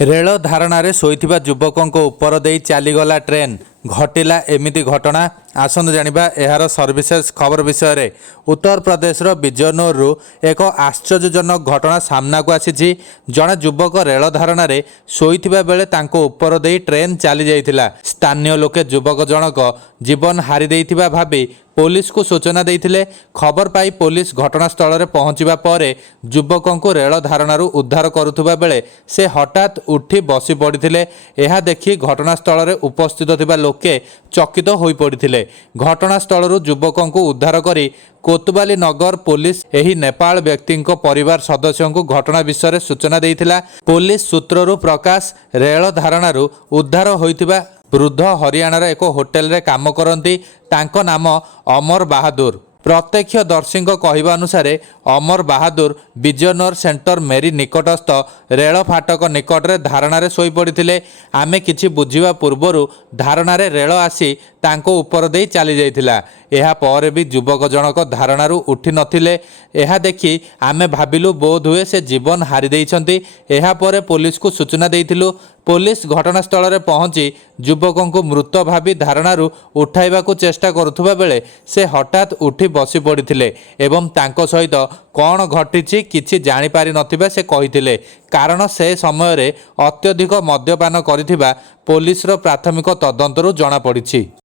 Rail धारणार शोइथिबा युवकों उपर दे चलीगला train घटिला एमिति घटना। आसंतु जानिबा एहार सर्विसेस खबर विषय रे। उत्तर प्रदेश बिजनौर एक आश्चर्यजनक घटना सामना को आसी। जड़े युवक रेल धारणार शोइथिबा बेले तांको उपर दे ट्रेन चली जाइथिला। स्थानीय लोके युवक जनक जीवन हारी देइथिबा भाबी पुलिस को सूचना देइथिले। खबर पाई पुलिस घटनास्थल में पहुंचवा पर युवकों को रेल धारणार उद्धार करुवा बेले से हठात उठी बसी पड़ते। यह देखि घटनास्थल में उपस्थित थिबा लोके चकित हो पड़ते। घटनास्थल युवकों को उद्धार करी कोतवाली नगर पुलिस एही नेपाल व्यक्ति परिवार सदस्यों को घटना विषय में सूचना देइथिला। पुलिस सूत्ररु प्रकाश रेल धारणार उद्धार होइथिबा वृद्ध हरियाणार एक होटेल रे काम करती। तांको नाम अमर बहादुर। प्रत्यक्षदर्शी कहवा अनुसार अमर बहादुर बिजनौर सेंटर मेरी निकटस्थ रेल फाटक निकट में धारणार शोई पड़ते। आमे किछि बुझिबा पूर्वरु धारणार रेल आसी तांको उपर दे चली जाइथिला। एहा पर भी युवक जनक धारणार उठी नथिले। एहा देखि आमे भाबिलु बोध हुए से जीवन हारी देइछंती। एहा पर पुलिस को सूचना देइथिलु। पुलिस घटनास्थल में पहुंची युवकों को मृत भावी धारणार उठाइबा को चेष्टा करुथुबा बेले से हठात उठी बसी पड़ते एवं तांको सहित कौन घटी किछि जानि पारि नथिबा से कहिथिले। कारण से समय रे अत्यधिक मद्यपान करिथिबा पुलिस रो प्राथमिक तदंतरु जଣା पड़िछि।